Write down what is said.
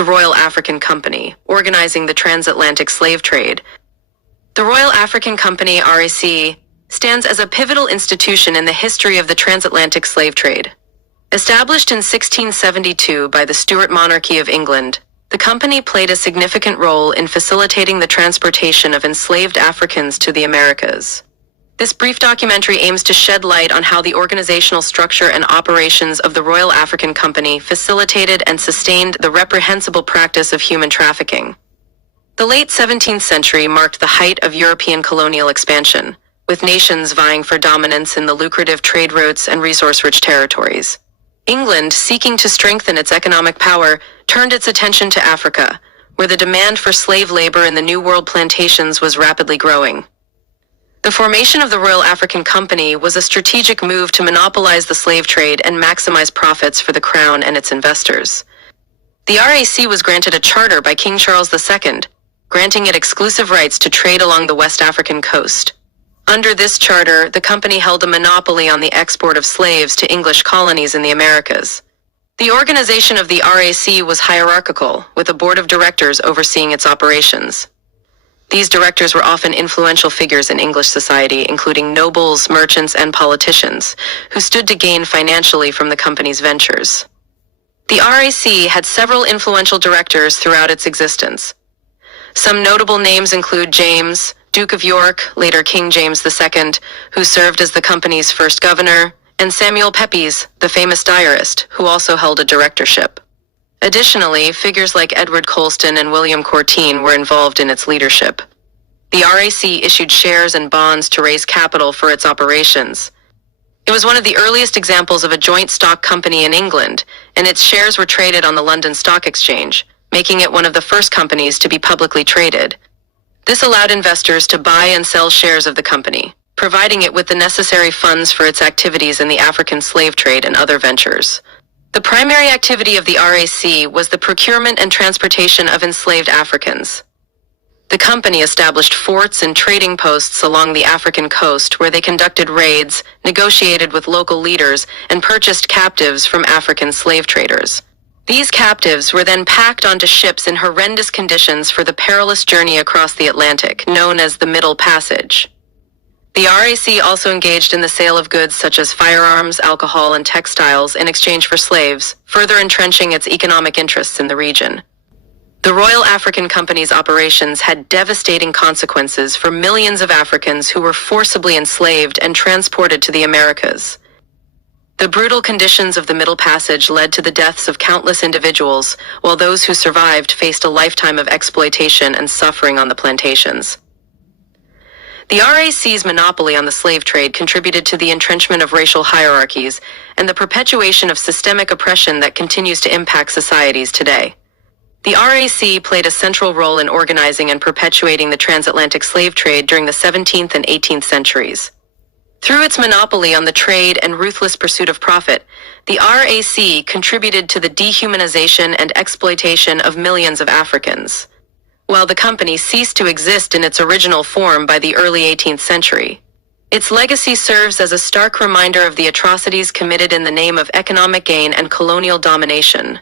the Royal African Company, organizing the transatlantic slave trade. The Royal African Company, RAC, stands as a pivotal institution in the history of the transatlantic slave trade. Established in 1672 by the Stuart monarchy of England, the company played a significant role in facilitating the transportation of enslaved Africans to the Americas. This brief documentary aims to shed light on how the organizational structure and operations of the Royal African Company facilitated and sustained the reprehensible practice of human trafficking. The late 17th century marked the height of European colonial expansion, with nations vying for dominance in the lucrative trade routes and resource-rich territories. England, seeking to strengthen its economic power, turned its attention to Africa, where the demand for slave labor in the New World plantations was rapidly growing. The formation of the Royal African Company was a strategic move to monopolize the slave trade and maximize profits for the Crown and its investors. The RAC was granted a charter by King Charles II, granting it exclusive rights to trade along the West African coast. Under this charter, the company held a monopoly on the export of slaves to English colonies in the Americas. The organization of the RAC was hierarchical, with a board of directors overseeing its operations. These directors were often influential figures in English society, including nobles, merchants, and politicians, who stood to gain financially from the company's ventures. The RAC had several influential directors throughout its existence. Some notable names include James, Duke of York, later King James II, who served as the company's first governor, and Samuel Pepys, the famous diarist, who also held a directorship. Additionally, figures like Edward Colston and William Courtine were involved in its leadership. The RAC issued shares and bonds to raise capital for its operations. It was one of the earliest examples of a joint stock company in England, and its shares were traded on the London Stock Exchange, making it one of the first companies to be publicly traded. This allowed investors to buy and sell shares of the company, providing it with the necessary funds for its activities in the African slave trade and other ventures. The primary activity of the RAC was the procurement and transportation of enslaved Africans. The company established forts and trading posts along the African coast where they conducted raids, negotiated with local leaders, and purchased captives from African slave traders. These captives were then packed onto ships in horrendous conditions for the perilous journey across the Atlantic, known as the Middle Passage. The RAC also engaged in the sale of goods such as firearms, alcohol, and textiles in exchange for slaves, further entrenching its economic interests in the region. The Royal African Company's operations had devastating consequences for millions of Africans who were forcibly enslaved and transported to the Americas. The brutal conditions of the Middle Passage led to the deaths of countless individuals, while those who survived faced a lifetime of exploitation and suffering on the plantations. The RAC's monopoly on the slave trade contributed to the entrenchment of racial hierarchies and the perpetuation of systemic oppression that continues to impact societies today. The RAC played a central role in organizing and perpetuating the transatlantic slave trade during the 17th and 18th centuries. Through its monopoly on the trade and ruthless pursuit of profit, the RAC contributed to the dehumanization and exploitation of millions of Africans. While the company ceased to exist in its original form by the early 18th century, its legacy serves as a stark reminder of the atrocities committed in the name of economic gain and colonial domination.